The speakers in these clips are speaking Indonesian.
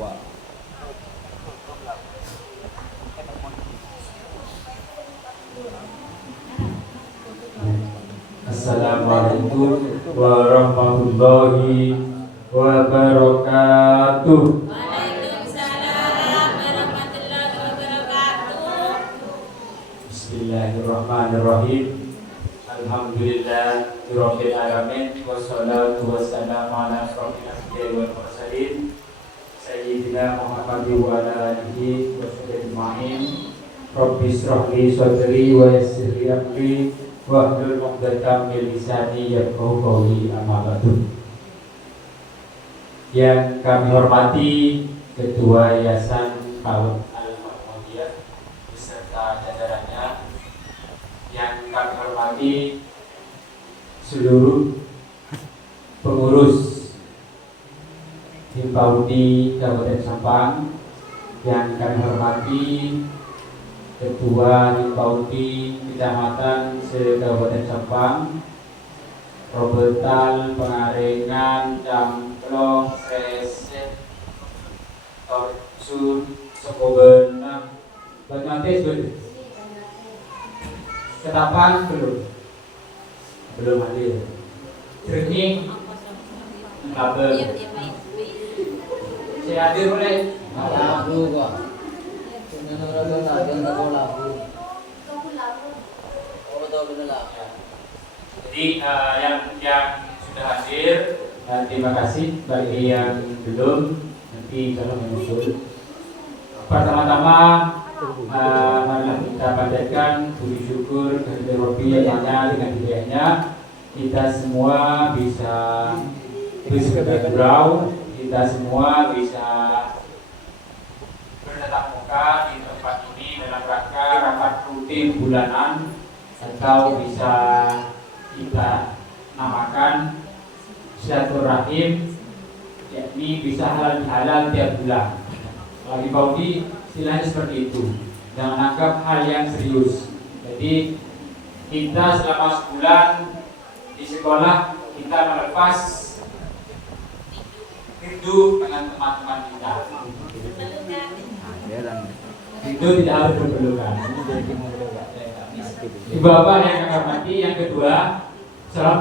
Assalamualaikum warahmatullahi wabarakatuh. Waalaikumsalam warahmatullahi wabarakatuh. Bismillahirrahmanirrahim. Alhamdulillahirabbil alamin wassalatu wassalamu ala asyrofil anbiya'i wal mursalin sayyidina Muhammadin wa ala alihi wa sahbihi ajma'in. Rabbi shrah li sadri wa yassir li amri wahlul 'uqdatam min lisani yafqahu qawli, amma ba'du. Yang kami hormati Ketua Yayasan PAUD Al-Mahmudiyah beserta jajarannya, yang kami hormati seluruh pengurus tim PAUD di Kabupaten Sampang, yang kami hormati Ketua tim PAUD Kecamatan se-Kabupaten Sampang, Robetal, Pengarengan, Camplong, Sreset, Torsun, Sekobenang, Banyuwangi sudah. Ketapang belum hadir. Jernih, kabel. Saya hadir boleh? Lagu kok. Menurut aku lagu. Oh, tahu benar lah. Jadi yang sudah hadir, terima kasih. Bagi yang belum, nanti kalau menyusul. Pertama-tama, marilah kita panjatkan puji syukur kepada Rabbi yang mana dengan hidayahnya kita semua bisa bergurau, kita semua bisa bertatap muka di tempat ini dalam rangka rapat rutin bulanan, atau bisa kita namakan silaturahim, yakni bisa halal tiap bulan. Bagi Paudi istilahnya seperti itu. Jangan anggap hal yang serius. Jadi kita selama sebulan di sekolah kita melepas rindu dengan teman-teman kita. Itu tidak harus berpelukan. Bapak yang kami hormati, yang kedua, salam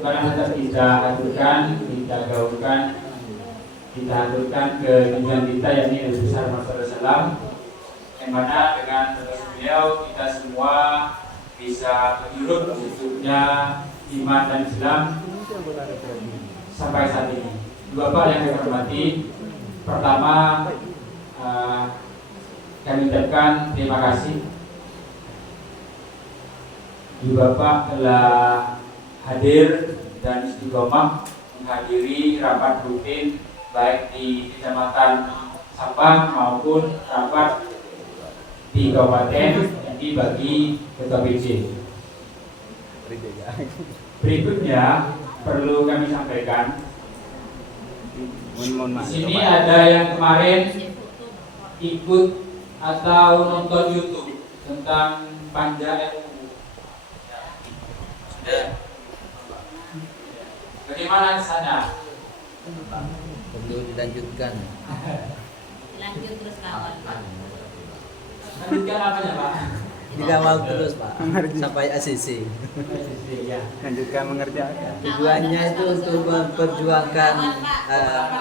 barang harta kita aturkan, kita gaulkan, kita aturkan ke tujuan kita, yakni Nabi besar Muhammad SAW, yang mana dengan terus beliau kita semua bisa menyuruh wujudnya iman dan Islam sampai saat ini. Bapak yang kami hormati, pertama kami ucapkan terima kasih. Bapak telah hadir dan istiqomah menghadiri rapat rutin baik di Kecamatan Sampang maupun rapat di Kabupaten, jadi bagi Ketua BC. Berikutnya perlu kami sampaikan, di sini ada yang kemarin ikut atau nonton YouTube tentang Panja RUU. Bagaimana kesana? Perlu dilanjutkan. Lanjut terus kawan. Lanjutkan apanya, Pak? Dikawal terus, Pak, sampai ACC. Ya. Lanjutkan mengerjakan. Tujuannya itu untuk memperjuangkan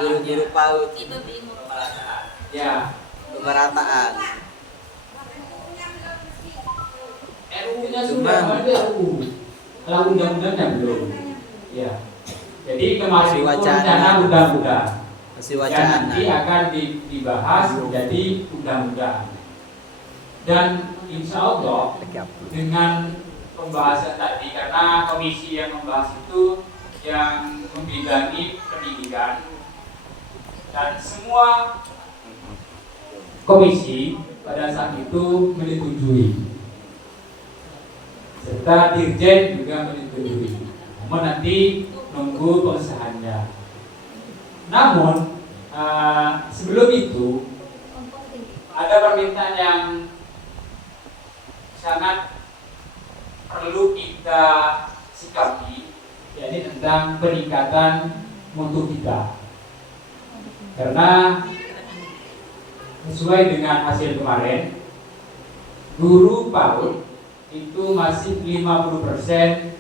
guru-guru PAUD Ibu bingung. Ya. pemerataan. RUU-nya sudah ada, RUU. Kalau undang-undangnya belum. Ya. Jadi kemarin itu rencana undang-undang. Masih Yang wacana. nanti akan dibahas menjadi undang-undang. Dan insya Allah dengan pembahasan tadi, karena komisi yang membahas itu yang membidangi pendidikan, dan semua komisi pada saat itu menyetujui, serta dirjen juga menyetujui. Namun nanti nunggu pengesahannya. Namun sebelum itu ada permintaan yang sangat perlu kita sikapi, yakni tentang peningkatan mutu kita. Karena sesuai dengan hasil kemarin, guru PAUD itu masih 50%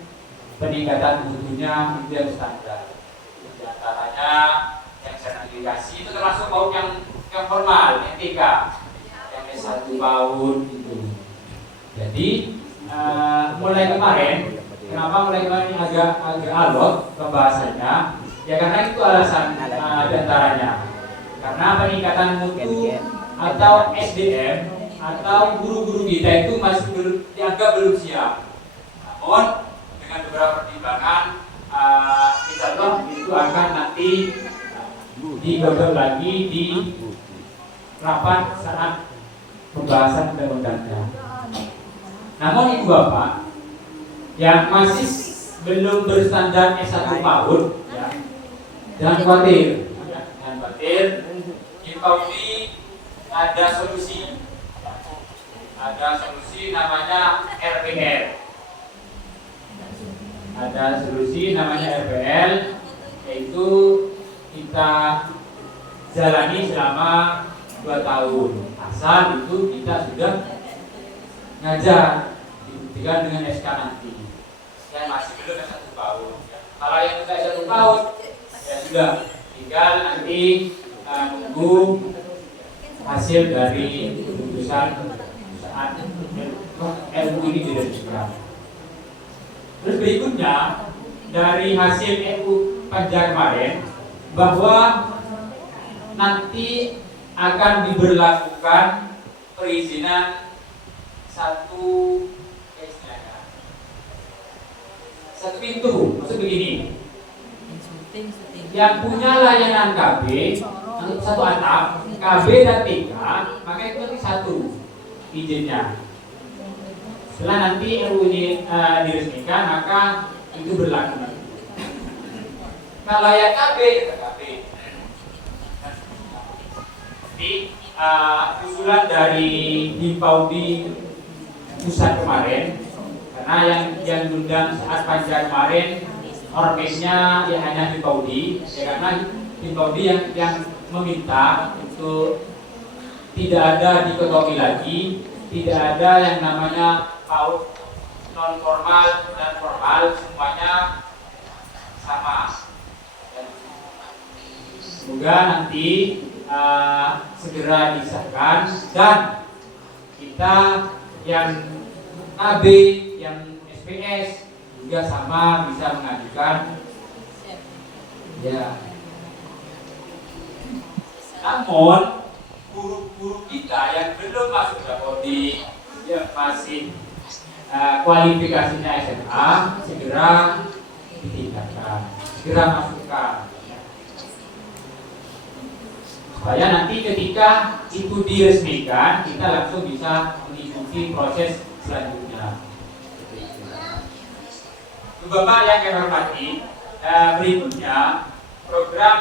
peningkatan mutunya itu yang standar. Di antaranya yang sertifikasi itu termasuk PAUD yang formal, yang TK, yang S1 PAUD itu. Jadi mulai kemarin, kenapa mulai kemarin agak alot pembahasannya? Ya karena itu alasan diantaranya. Karena peningkatan mutu atau SDM atau guru-guru kita itu masih dianggap belum siap. Namun dengan beberapa pertimbangan, insya Allah itu akan nanti digodok lagi di rapat saat pembahasan undang-undangnya. Namun ibu bapak yang masih belum berstandar S1 PAUD, ya, jangan khawatir. Di PAUD ada solusi. Ada solusi namanya RPL. Ada solusi namanya RPL, yaitu kita jalani selama 2 tahun. Asal itu kita sudah ngajar, dibuktikan dengan SK nanti. Yang masih belum S1 PAUD. Kalau yang sudah S1 PAUD, ya sudah, tinggal nanti menunggu hasil dari keputusan saat RUU ini diresmikan. Terus berikutnya dari hasil RUU Panja kemarin bahwa nanti akan diberlakukan perizinan satu pintu. Maksud begini, yang punya layanan KB satu atap, KB dan TK, maka itu nanti satu izinnya. Setelah nanti RUU ini diresmikan, maka itu berlaku. Kalau yang KB, ya KB. Jadi usulan dari Himpaudi pusat kemarin, karena yang diundang saat panja kemarin ormesnya ya hanya Himpaudi, ya karena Himpaudi yang meminta untuk tidak ada dikotomi lagi, tidak ada yang namanya PAUD non formal dan formal, semuanya sama. Semoga nanti segera disahkan dan kita yang KB, yang SPS juga sama bisa mengajukan. Ya. Namun guru-guru kita yang belum masuk Dapodik, yang masih kualifikasinya SMA, segera ditingkatkan, segera masukkan. Supaya nanti ketika itu diresmikan, kita langsung bisa mengikuti proses selanjutnya. Bapak yang kami hormati, berikutnya program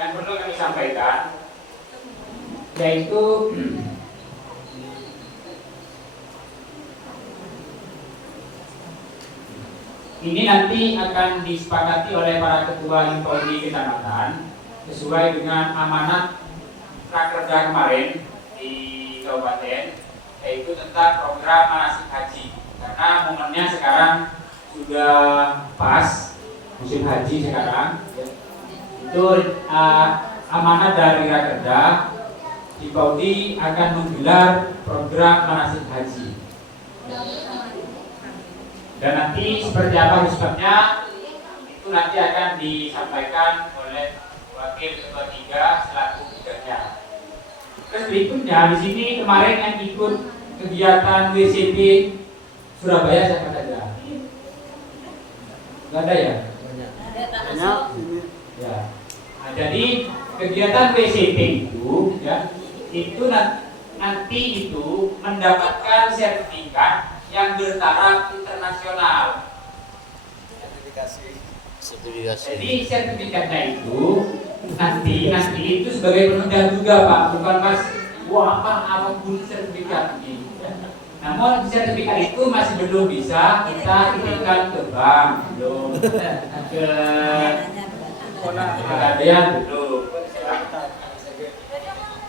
yang perlu kami sampaikan, yaitu ini nanti akan disepakati oleh para ketua Himpaudi kecamatan sesuai dengan amanat Rakerda kemarin di kabupaten, yaitu tentang program manasik haji. Karena momennya sekarang sudah pas musim haji sekarang, itu amanat dari Rakerda, Himpaudi akan menggelar program manasik haji. Dan nanti seperti apa sebabnya itu nanti akan disampaikan oleh Wakil Ketua 3 selaku gugatnya. Terus berikutnya di sini kemarin yang ikut kegiatan WCP Surabaya siapa saja? Enggak ada ya? Banyak. Ya. Nah, jadi kegiatan WCP itu ya, itu nanti itu mendapatkan sertifikat yang bertaraf internasional. Sertifikasi. Jadi sertifikatnya itu nanti itu sebagai penunjang juga Pak, bukan pas wah apapun sertifikat ini. Namun sertifikat itu masih belum bisa kita titipkan ke bank, belum ke Pegadaian belum.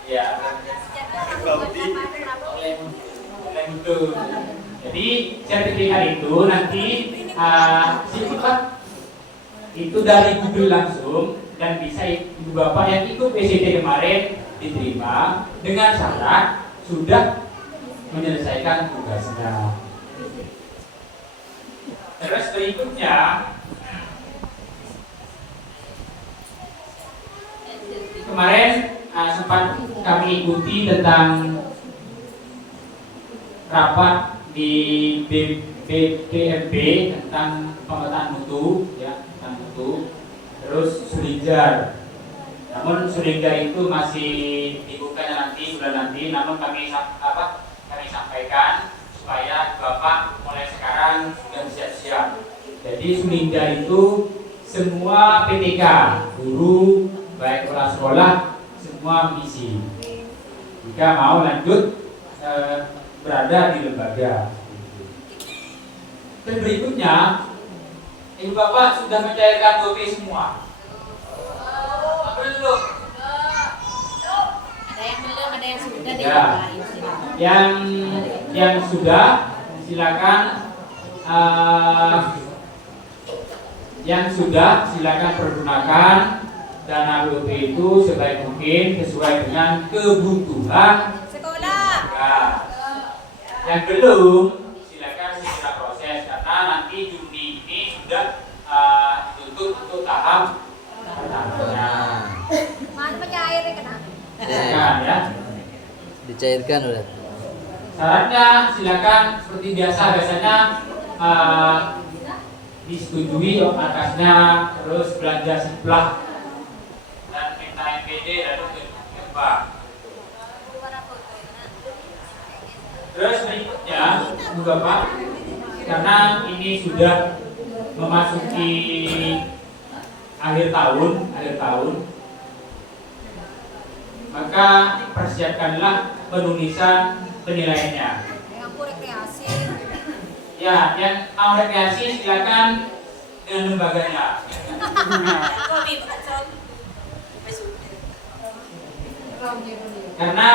Ya. Belum. Jadi sertifikat itu nanti sifat itu dari Google langsung dan bisa ibu bapak yang ikut PCT kemarin diterima dengan syarat sudah menyelesaikan tugasnya. Terus berikutnya kemarin sempat kami ikuti tentang rapat di BPMB tentang pemetaan mutu, ya, tentang mutu. Terus Sulinjar. Namun Sulinjar itu masih dibukanya nanti bulan nanti. Namun kami sampaikan supaya Bapak mulai sekarang sudah siap-siap. Jadi Sulinjar itu semua PTK, guru, baik kepala sekolah, semua mengisi. Jika mau lanjut berada di lembaga. Dan berikutnya, ibu bapak sudah mencairkan GoPay semua. Belum? Ada yang belum, ada yang sudah Ya. Yang sudah silakan pergunakan dana GoPay itu sebaik mungkin sesuai dengan kebutuhan sekolah. Ya. Yang belum silakan segera proses karena nanti Juni ini sudah ditutup untuk tahap pertamanya. Mana penyairnya kena? Silakan ya. Dicairkan udah. Syaratnya silakan seperti biasanya disetujui atasnya, terus belanja sebelah dan minta NPD lalu ke bank. Terus berikutnya, Bu Bapak, karena ini sudah memasuki akhir tahun, maka persiapkanlah penulisan penilaiannya. Yang aku rekreasi. Ya, yang mau rekreasi silakan dengan lembaganya. Karena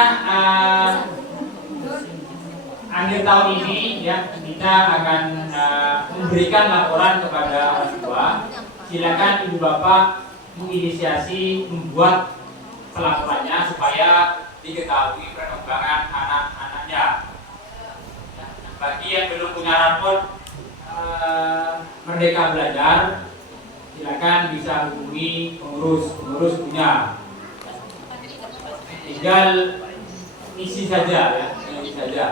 akhir tahun ini ya kita akan memberikan laporan kepada orang tua. Silakan ibu bapak menginisiasi membuat pelaporannya supaya diketahui perkembangan anak-anaknya. Bagi yang belum punya rapor Merdeka Belajar, silakan bisa hubungi pengurus punya. Tinggal isi saja ya, isi saja.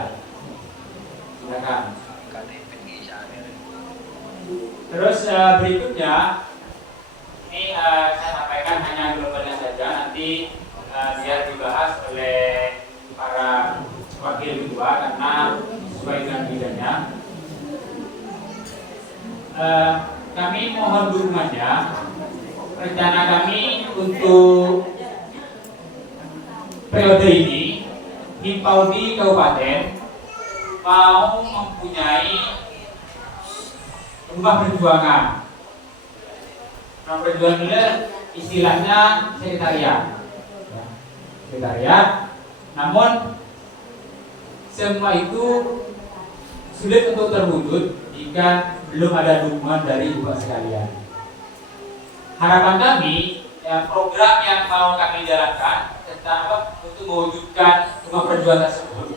Silakan. Terus berikutnya ini saya sampaikan hanya globalnya saja, nanti biar dibahas oleh para wakil ketua karena sesuai dengan bidangnya. Kami mohon dukungannya. Rencana kami untuk periode ini Himpaudi Kabupaten mau mempunyai rumah perjuangan. Rumah perjuangan ini istilahnya sekretariat. Namun semua itu sulit untuk terwujud jika belum ada dukungan dari Bapak sekalian. Harapan kami, program yang mau kami jalankan tentang untuk mewujudkan rumah perjuangan tersebut,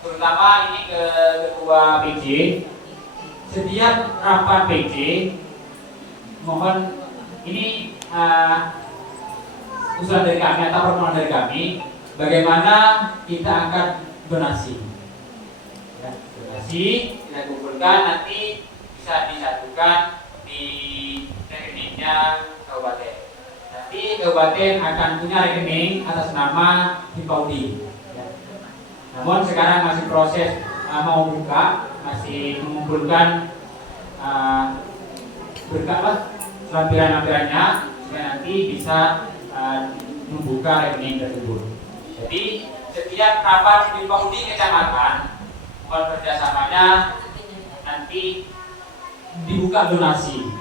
terutama ini ke ketua PJ, setiap rapat PJ, mohon ini usulan dari kami atau permohonan dari kami, bagaimana kita angkat donasi. Ya, donasi kita kumpulkan nanti bisa disatukan di rekeningnya kabupaten. Nanti kabupaten akan punya rekening atas nama Himpaudi. Ya. Namun sekarang masih proses mau buka, masih mengumpulkan berkat lampiran-lampirannya supaya nanti bisa membuka rekening tersebut. Jadi setiap rapat Himpaudi kecamatan mohon kerjasamanya nanti dibuka donasi,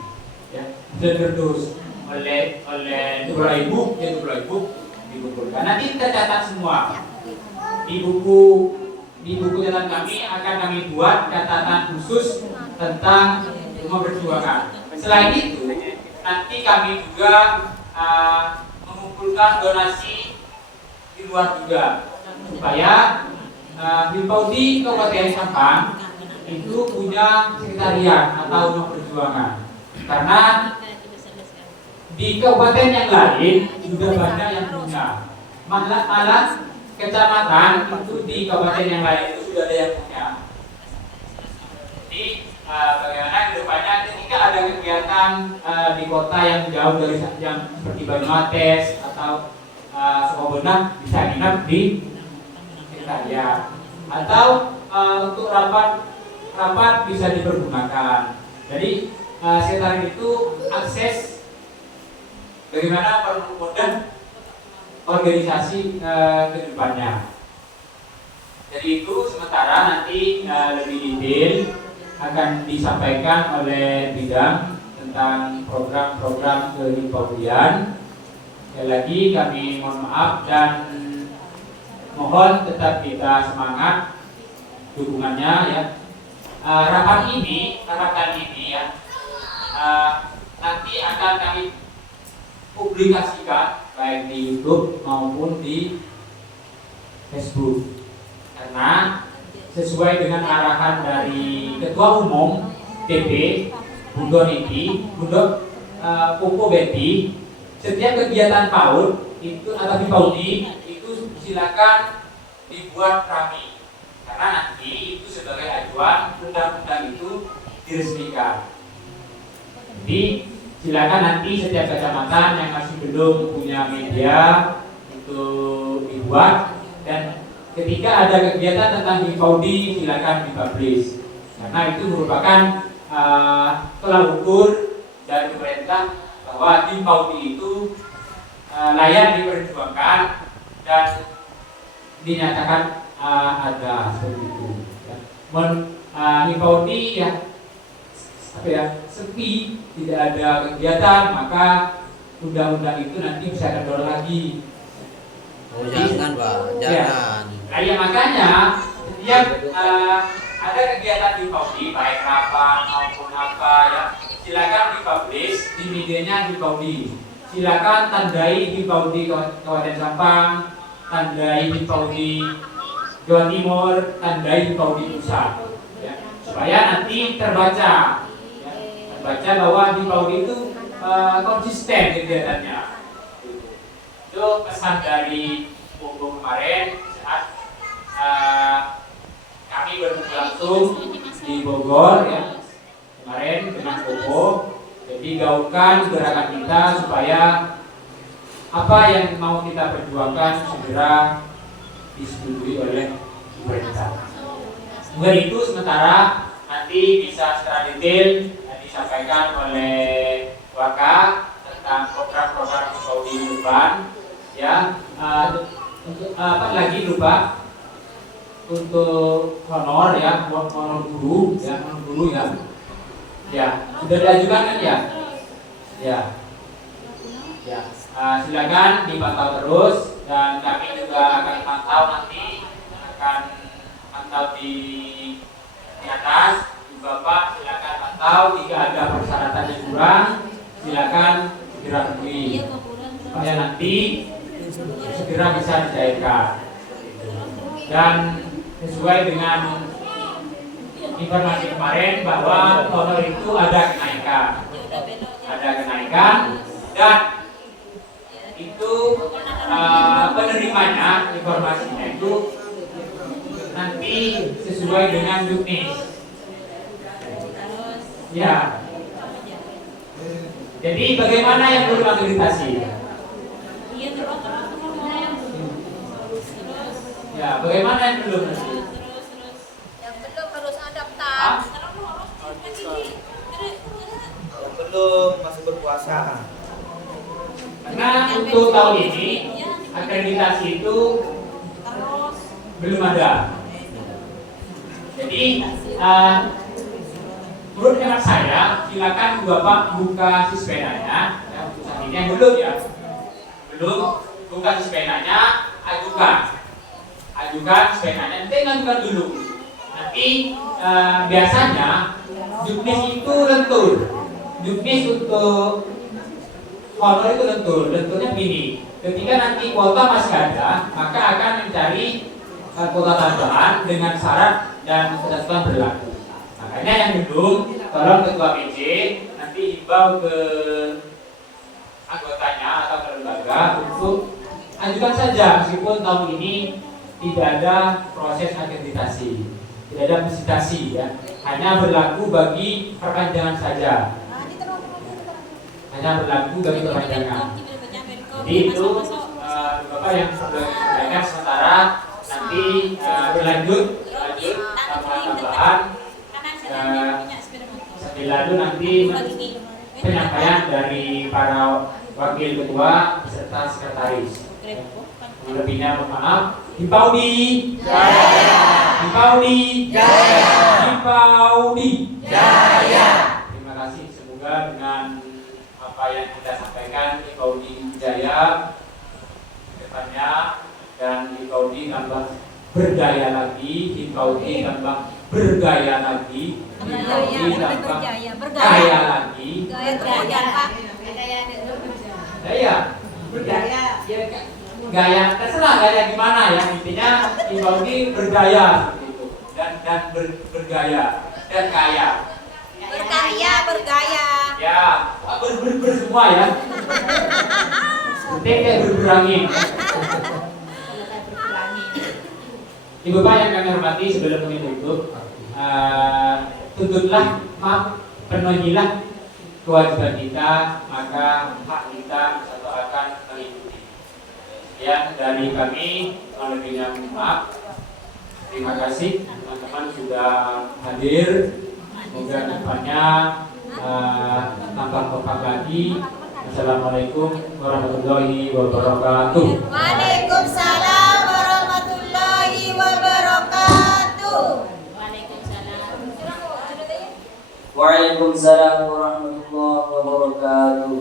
ya, dan berdus oleh dua ibu dikumpulkan. Nanti kita catat semua di buku catatan kami akan kami buat catatan khusus tentang rumah perjuangan. Selain itu, nanti kami juga mengumpulkan donasi di luar juga supaya Himpaudi Kabupaten Sampang itu punya sekretariat atau rumah perjuangan. Karena di kabupaten yang lain sudah banyak yang punya. Malah kecamatan itu di kabupaten yang lain itu sudah ada yang punya. Jadi bagaimana kedepannya ketika ada kegiatan di kota yang jauh dari yang seperti Banyumates atau Sukabumi bisa nginap di sekretariat atau untuk rapat bisa dipergunakan. Jadi sekretariat itu akses bagaimana mempermudah organisasi ke depannya. Jadi itu sementara nanti lebih detail akan disampaikan oleh bidang tentang program-program kehimpaudian. Sekali lagi kami mohon maaf dan mohon tetap kita semangat dukungannya ya. Rapat kali ini ya nanti akan kami publikasikan baik di YouTube maupun di Facebook, karena sesuai dengan arahan dari Ketua Umum DP Bundon Koko Beti, setiap kegiatan PAUD itu atau Himpaudi itu silakan dibuat rami, karena nanti itu sebagai ajuan undang-undang itu diresmikan. Jadi silakan nanti setiap kecamatan yang masih belum punya media itu dibuat, dan ketika ada kegiatan tentang Himpaudi silakan dipublish, karena itu merupakan tolak ukur dari pemerintah bahwa Himpaudi itu layak diperjuangkan dan dinyatakan ada seperti itu. Himpaudi ya sepi, tidak ada kegiatan, maka undang-undang itu nanti bisa kendor lagi. Oh, jangan Pak, jangan. Ya, makanya setiap ada kegiatan di Himpaudi, baik rapat maupun apa ya, silakan dipublish di medianya Himpaudi. Silakan tandai Himpaudi Kabupaten Sampang, tandai Himpaudi Jawa Timur, tandai Himpaudi Pusat, ya, supaya nanti terbaca bahwa Himpaudi itu konsisten kegiatannya. Itu pesan dari Bobo kemarin saat kami bertemu langsung di Bogor ya kemarin dengan Bobo. Jadi gaungkan gerakan kita supaya apa yang mau kita perjuangkan segera disetujui oleh pemerintah. Mungkin itu sementara, nanti bisa secara detail disampaikan oleh Waka tentang program-program Himpaudi di depan ya. Untuk apa lagi lupa, untuk honor ya, honor guru ya sudah diajukan kan ya silakan dipantau terus, dan kami juga akan pantau nanti, akan pantau di atas. Bapak silakan pantau, jika ada persyaratan yang kurang silakan segera penuhi supaya nanti segera bisa dicairkan. Dan sesuai dengan informasi kemarin bahwa honor itu ada kenaikan dan itu penerimanya, informasinya itu nanti sesuai dengan juknis. Ya. Jadi bagaimana yang belum akreditasi? Ya, bagaimana yang belum? Yang belum harus adaptan. Yang belum masih berpuasa. Karena untuk tahun ini akreditasi itu belum ada. Jadi menurut hemat saya, silakan Bapak buka si sepedanya ya, untuk saat Ini yang belum ya. Belum, bukan sepenanya, ajukan sepenanya, nanti ngajukan dulu. Nanti biasanya juknis itu lentur. Juknis untuk honor itu lenturnya begini. Ketika nanti kuota masih ada, maka akan mencari kuota tambahan dengan syarat dan ketentuan berlaku. Makanya yang belum, tolong ketua PJ nanti himbau ke anggotanya atau ke lembaga untuk ajukan saja, meskipun tahun ini tidak ada proses akreditasi, tidak ada visitasi ya, hanya berlaku bagi perpanjangan saja. Hanya berlaku bagi perpanjangan. Jadi itu Bapak yang sudah diberikan sementara, nanti berlanjut tambahan lalu nanti penyampaian dari para wakil ketua beserta sekretaris. Lebihnya mohon maaf. Himpaudi Jaya. Terima kasih. Semoga dengan apa yang kita sampaikan Himpaudi Jaya depannya, dan Himpaudi tambah berdaya lagi, Himpaudi tambah bergaya lagi, Himpaudi tambah kaya lagi. Gaya terserah gaya gimana ya, intinya Himpaudi berdaya seperti itu, dan bergaya dan kaya. Bergaya. Ya, ber semua ya. Nanti kayak berangin. Ibu Bapak yang kami hormati, sebelum kami tutup, tuntutlah, penuhilah kewajiban kita, maka hak kita satu akan mengikuti. Ya, dari kami lebihnya maaf. Terima kasih teman-teman sudah hadir. Semoga depannya tambah kompak lagi. Assalamualaikum warahmatullahi wabarakatuh. Waalaikumsalam warahmatullahi wabarakatuh. Waalaikumsalam warahmatullahi wabarakatuh.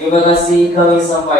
Terima kasih kami sampaikan.